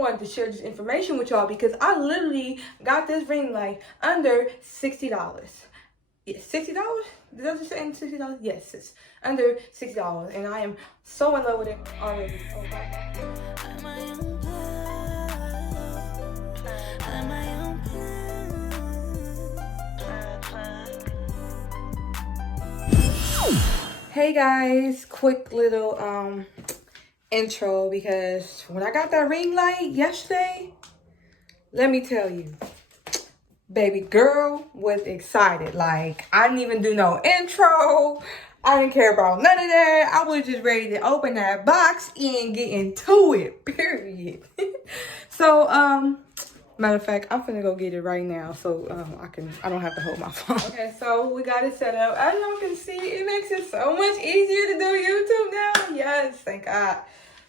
wanted to share this information with y'all because I literally got this ring light under $60. Yes, $60? Did I just say $60? Yes, it's under $60, and I am so in love with it already. Oh, bye. Hey guys, quick little intro because when I got that ring light yesterday, let me tell you, baby girl was excited. Like, I didn't even do no intro. I didn't care about none of that. I was just ready to open that box and get into it, period. So, matter of fact, I'm finna go get it right now so I don't have to hold my phone. Okay, so we got it set up. As y'all can see, it makes it so much easier to do YouTube now. Yes, thank God.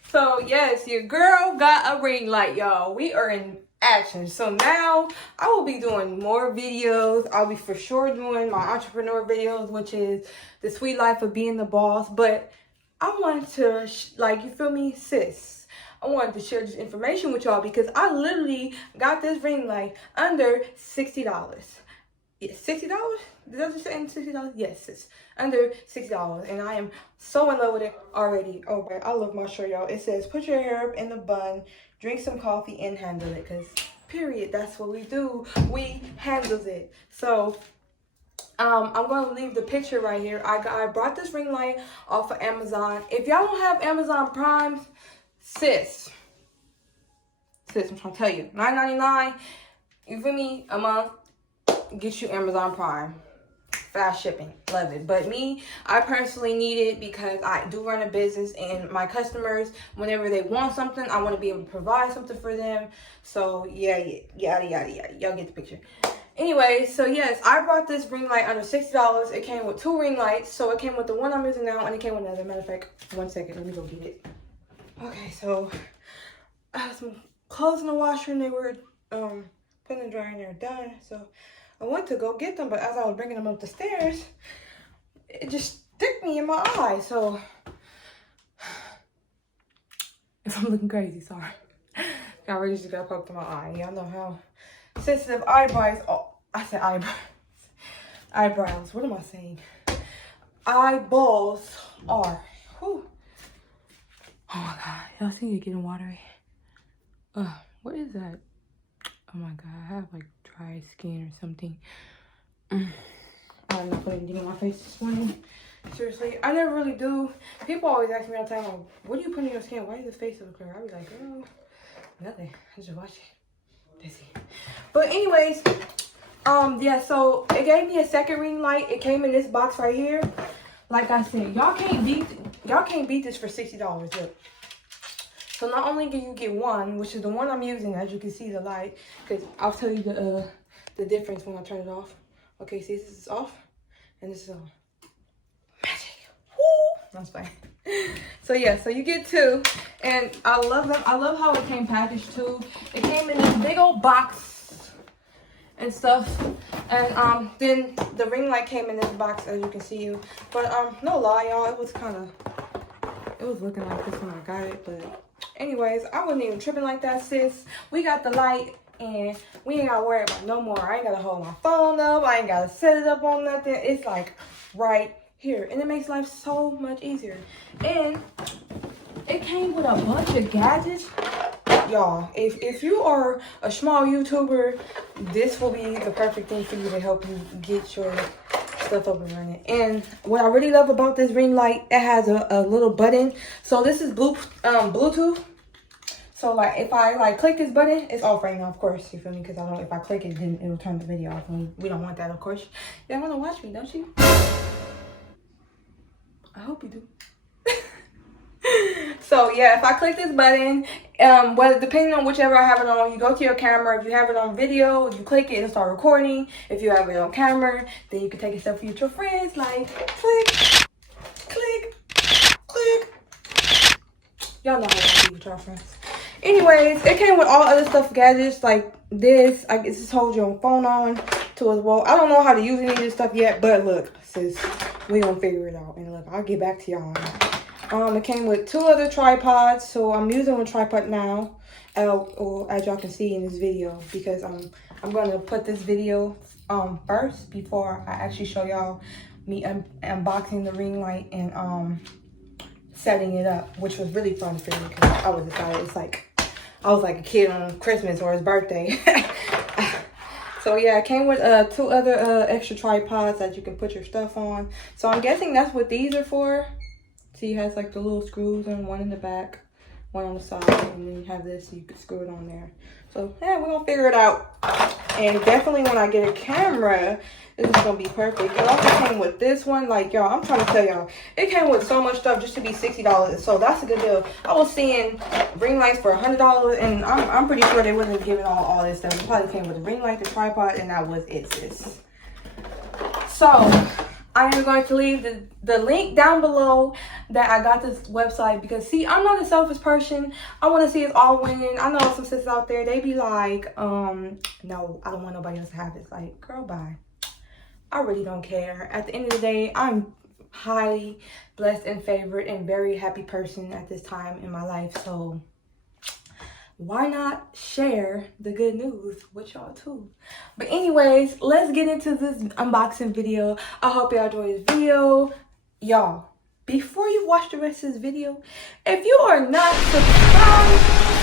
So, yes, your girl got a ring light, y'all. We are in action. So now I will be doing more videos. I'll be for sure doing my entrepreneur videos, which is the sweet life of being the boss. But I wanted to, like, you feel me, sis? I wanted to share this information with y'all because I literally got this ring light under $60. Yes, $60? Did I just say $60? Yes, it's under $60, and I am so in love with it already. Oh, but I love my shirt, y'all. It says, put your hair up in the bun, drink some coffee, and handle it, because, period, that's what we do. We handles it. So, I'm going to leave the picture right here. I brought this ring light off of Amazon. If y'all don't have Amazon Prime, sis, I'm trying to tell you, $9.99, you feel me, a month, get you Amazon Prime. Fast shipping, love it. But me, I personally need it because I do run a business, and my customers, whenever they want something, I want to be able to provide something for them. So yeah, yada yada yada. Y'all get the picture. Anyway, so yes, I brought this ring light under $60. It came with 2 ring lights. So it came with the one I'm using now, and it came with another. Matter of fact, 1 second, let me go get it. Okay, so I had some clothes in the washer, and they were putting the dryer in there done. So I went to go get them, but as I was bringing them up the stairs, it just stick me in my eye. So if I'm looking crazy, sorry. I really just got poked in my eye. Y'all know how sensitive eyebrows. Oh, I said eyebrows. Eyebrows. What am I saying? Eyeballs are. Whew. Oh my God. Y'all see it getting watery? What is that? Oh my God. I have like dry skin or something. I don't know, put anything in my face this morning. Seriously, I never really do. People always ask me all the time, like, what do you put in your skin? Why does your face so clear? I be like, girl, nothing. I just watch it. Busy. But anyways, yeah, so it gave me a second ring light. It came in this box right here. Like I said, y'all can't beat this for $60. Look. So not only do you get one, which is the one I'm using, as you can see the light, because I'll tell you the difference when I turn it off. Okay, see, this is off, and this is on. Magic. Woo! That's fine. So yeah, so you get 2, and I love them. I love how it came packaged too. It came in this big old box and stuff, and then the ring light came in this box, as you can see. But no lie, y'all, it was looking like this when I got it, but anyways, I wasn't even tripping like that, sis. We got the light, and we ain't gotta worry about no more. I ain't gotta hold my phone up. I ain't gotta set it up on nothing. It's like right here, and it makes life so much easier. And it came with a bunch of gadgets. Y'all, if you are a small YouTuber, this will be the perfect thing for you to help you get your stuff up and running. And what I really love about this ring light, it has a little button. So this is Bluetooth. So like if I like click this button, it's off right now, of course, you feel me? Because I don't know if I click it, then it'll turn the video off. And we don't want that, of course. You want to watch me, don't you? I hope you do. So yeah, if I click this button, whether depending on whichever I have it on, you go to your camera. If you have it on video, you click it, it'll start recording. If you have it on camera, then you can take a selfie with your friends, like click, click, click. Y'all know how to be with your friends. Anyways, it came with all other stuff, gadgets like this. I guess this holds your phone on to as well. I don't know how to use any of this stuff yet, but look, sis, we gonna figure it out. And look, I'll get back to y'all. It came with 2 other tripods, so I'm using a tripod now. or as y'all can see in this video, because I'm gonna put this video first before I actually show y'all me unboxing the ring light and setting it up, which was really fun for me because I was excited. It's like I was like a kid on Christmas or his birthday. So yeah, it came with 2 other extra tripods that you can put your stuff on. So I'm guessing that's what these are for. See, it has like the little screws and one in the back, one on the side, and then you have this so you can screw it on there. So yeah, we're gonna figure it out. And definitely when I get a camera, this is gonna be perfect. It also came with this one. Like y'all, I'm trying to tell y'all, it came with so much stuff just to be $60. So that's a good deal. I was seeing ring lights for $100, and I'm pretty sure they wouldn't have given all this stuff. It probably came with the ring light, the tripod, and that was it, sis. So I am going to leave the link down below that I got this website, because see, I'm not a selfish person. I want to see us all winning. I know some sisters out there, they be like, no, I don't want nobody else to have this. Like, girl, bye. I really don't care. At the end of the day, I'm highly blessed and favored and very happy person at this time in my life. So why not share the good news with y'all too? But anyways, let's get into this unboxing video. I hope y'all enjoy this video. Y'all, before you watch the rest of this video, if you are not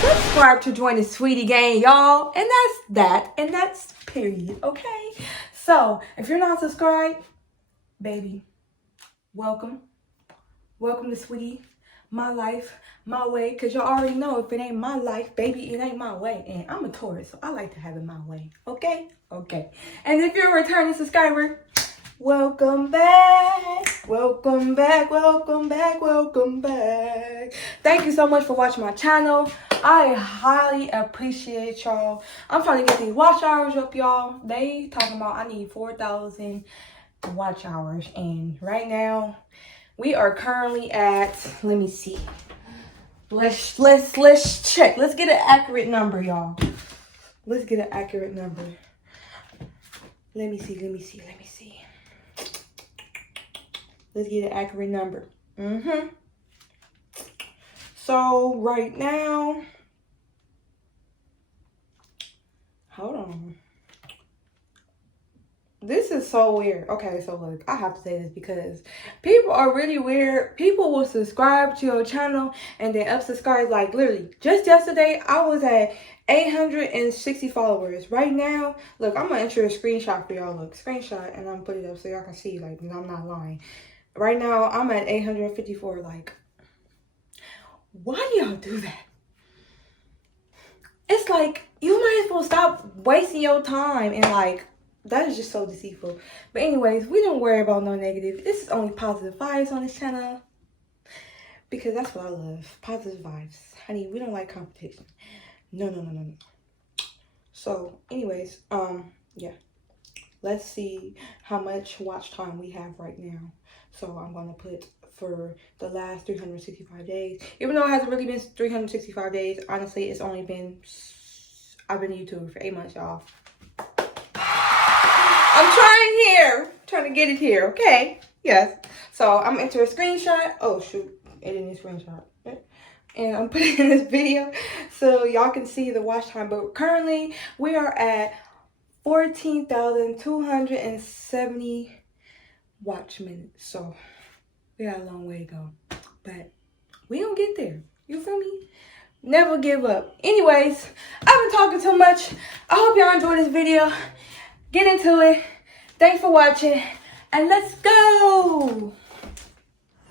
subscribe to join the Sweetie Gang, y'all. And that's that. And that's period. Okay? So, if you're not subscribed, baby, welcome. Welcome to Sweetie. My life, my way, because y'all already know if it ain't my life, baby, it ain't my way. And I'm a Taurus, so I like to have it my way. Okay? Okay. And if you're a returning subscriber, welcome back. Welcome back. Welcome back. Welcome back. Thank you so much for watching my channel. I highly appreciate y'all. I'm trying to get these watch hours up, y'all. They talking about I need 4,000 watch hours. And right now, we are currently at, let me see. Let's check. Let's get an accurate number, y'all. Let's get an accurate number. Let me see. Let's get an accurate number. So right now, hold on. This is so weird. Okay, so look, I have to say this because people are really weird. People will subscribe to your channel and then unsubscribe. Like literally, just yesterday, I was at 860 followers. Right now, look, I'm gonna enter a screenshot for y'all. Look, screenshot, and I'm gonna put it up so y'all can see. Like, I'm not lying. Right now, I'm at 854. Like, why do y'all do that? It's like you might as well stop wasting your time and like. That is just so deceitful. But anyways, we don't worry about no negative. This is only positive vibes on this channel. Because that's what I love. Positive vibes. Honey, we don't like competition. No. So, anyways, yeah. Let's see how much watch time we have right now. So, I'm going to put for the last 365 days. Even though it hasn't really been 365 days, honestly, it's only been... I've been YouTubing for 8 months, y'all. I'm trying to get it here, okay? Yes. So I'm into a screenshot. Oh shoot, editing screenshot. And I'm putting in this video so y'all can see the watch time. But currently we are at 14,270 watch minutes. So we got a long way to go. But we gonna get there. You feel me? Never give up. Anyways, I've been talking too much. I hope y'all enjoyed this video. Get into it. Thanks for watching, and let's go.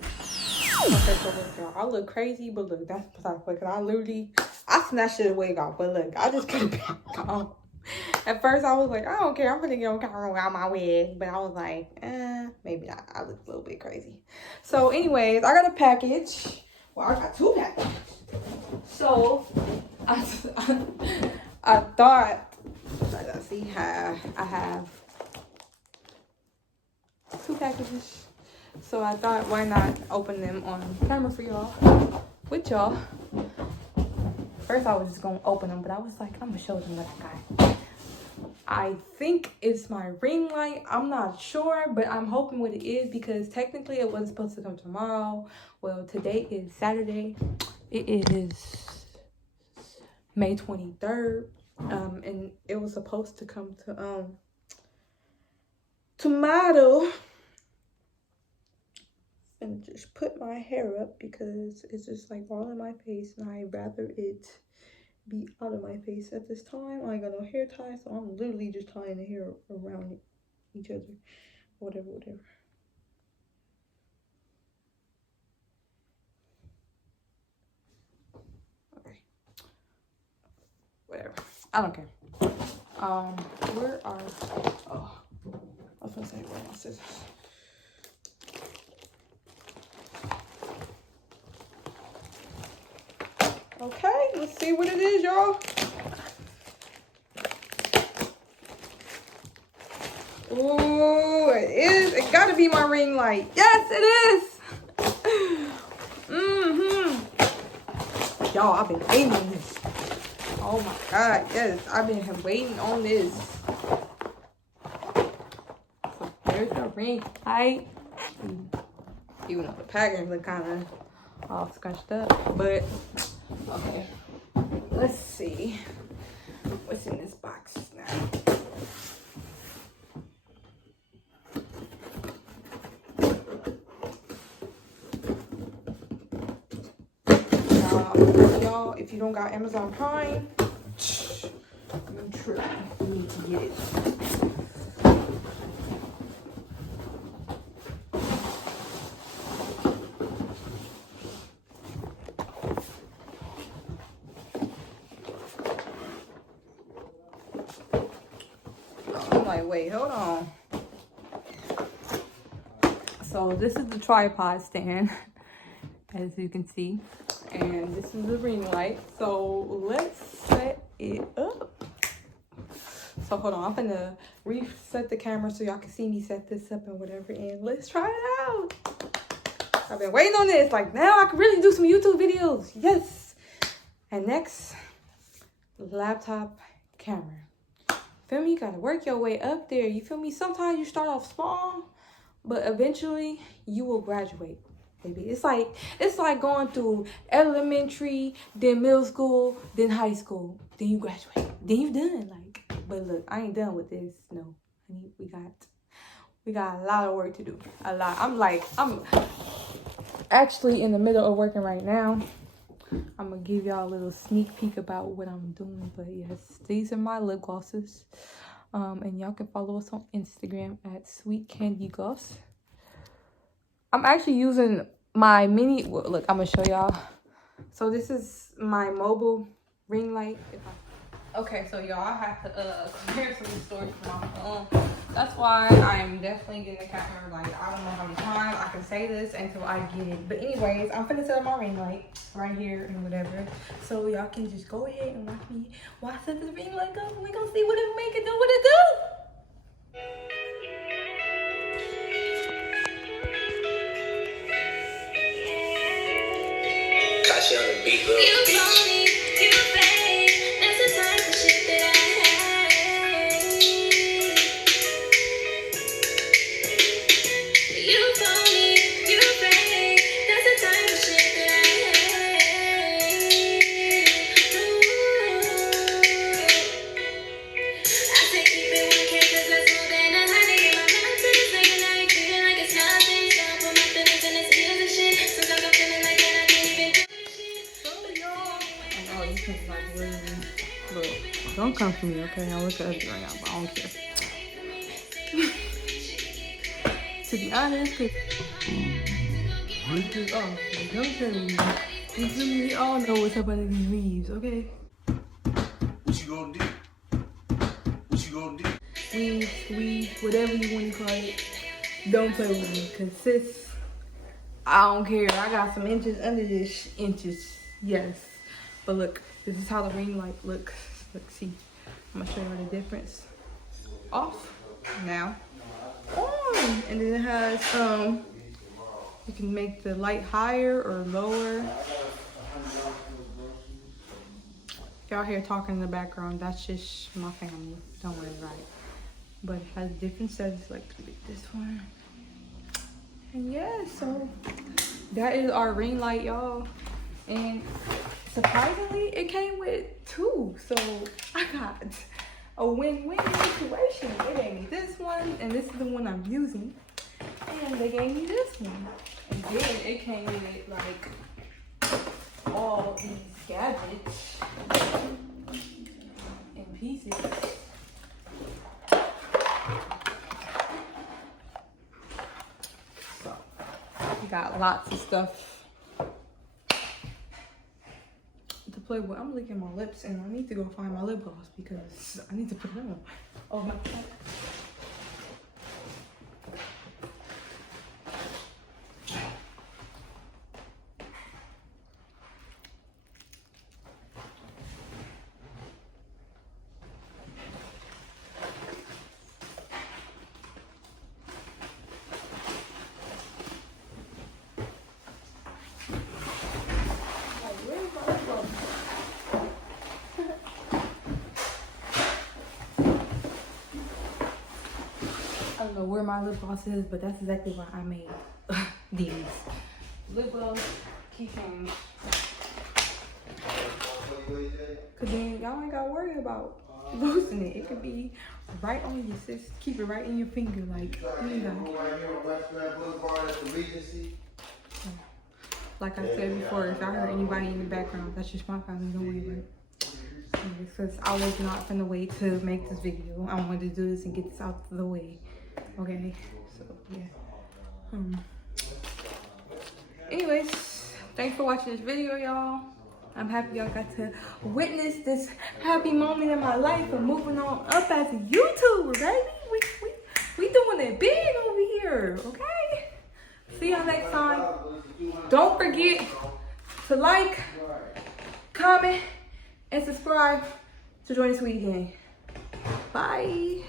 Okay, so look, y'all, I look crazy, but look, that's besides the point, I snatched it wig off, but look, I just couldn't be calm. At first, I was like, I don't care, I'm gonna get on camera without my wig, but I was like, maybe not. I look a little bit crazy. So, anyways, I got a package. Well, I got 2 packages. So, I thought. Let's see how I have 2 packages. So I thought, why not open them on camera for y'all, with y'all. First I was just gonna open them, but I was like, I'm gonna show them what I got. I think it's my ring light. I'm not sure, but I'm hoping what it is because technically it wasn't supposed to come tomorrow. Well, today is Saturday. It is May 23rd. And it was supposed to come to model. And just put my hair up because it's just like all in my face, and I'd rather it be out of my face at this time. I ain't got no hair tie, so I'm literally just tying the hair around each other. Whatever. Okay. Whatever. I don't care. Where are, oh, I was gonna say, where are my scissors? Okay, let's see what it is, y'all. Ooh, it is. It gotta be my ring light. Yes, it is. Y'all, I've been waiting on this. Oh my God, yes, I've been waiting on this. So there's the ring light. Even though the packaging look kind of all scratched up, but okay. Let's see what's in this box now. Y'all, if you don't got Amazon Prime, you tripping. You need to get it. I'm like, wait, hold on. So this is the tripod stand, as you can see. And this is the ring light. So let's set it up. So hold on, I'm gonna reset the camera so y'all can see me set this up and whatever. And let's try it out. I've been waiting on this. Like, now I can really do some YouTube videos. Yes. And next, laptop camera. Feel me? You gotta work your way up there. You feel me? Sometimes you start off small, but eventually you will graduate. Baby, it's like going through elementary, then middle school, then high school, then you graduate, then you done. Like, but look, I ain't done with this. No, we got a lot of work to do. A lot. I'm actually in the middle of working right now. I'm gonna give y'all a little sneak peek about what I'm doing. But yes, these are my lip glosses. And y'all can follow us on Instagram at Sweet Candy Gloss. I'm actually using my mini, look, I'm gonna show y'all. So this is my mobile ring light. Okay, so y'all, I have to compare some of the stories from my phone. That's why I'm definitely getting the camera. Like, I don't know how many times I can say this until I get it. But anyways, I'm finna set up my ring light right here and whatever. So y'all can just go ahead and watch me while I set this ring light up. And we gonna see what it make it do, what it do. She on the beat, little bitch. You told me, you babe, that's the type of shit that I hate. You told me, you babe, that's the type of shit that I hate. I say keep it 1K 'cause that's more than a honey. In my mind to this nigga, now you treating like it's nothing. So I put my feelings in his ears and shit. Sometimes I'm feeling like that I can't even do. Oh, you can like really, look, don't come for me, okay? I look ugly right now, but I don't care. To be honest, cause don't tell me. You feel me? We all know what's up under these leaves, okay? What you gonna do? What you gonna do? Weave, whatever you want to call it. Don't play with me, cause sis, I don't care. I got some inches under this, inches, yes. But look, this is how the ring light looks. Look, see, I'm gonna show you the difference. Off, now, on. And then it has, you can make the light higher or lower. Y'all hear talking in the background, that's just my family. Don't worry about it. But it has different settings, like this one. And yeah, so that is our ring light, y'all. And surprisingly, it came with 2. So I got a win-win situation. They gave me this one, and this is the one I'm using. And they gave me this one. And then it came with like all these gadgets and pieces. So we got lots of stuff to play with. I'm licking my lips and I need to go find my lip gloss because I need to put it on. Oh my God. I don't know where my lip gloss is, but that's exactly why I made these. Lip gloss keychains. Cause then y'all ain't gotta worry about losing it. It could be right on your sis. Keep it right in your finger, like you ain't gotta. Like I said before, if I heard anybody in the background, that's just my family, don't worry about it. Because I was not finna wait to make this video. I wanted to do this and get this out of the way. Okay, so yeah. Anyways, thanks for watching this video, y'all. I'm happy y'all got to witness this happy moment in my life of moving on up as a YouTuber, baby. We doing it big over here, okay? See y'all next time. Don't forget to like, comment, and subscribe to join the Sweetie Gang. Bye.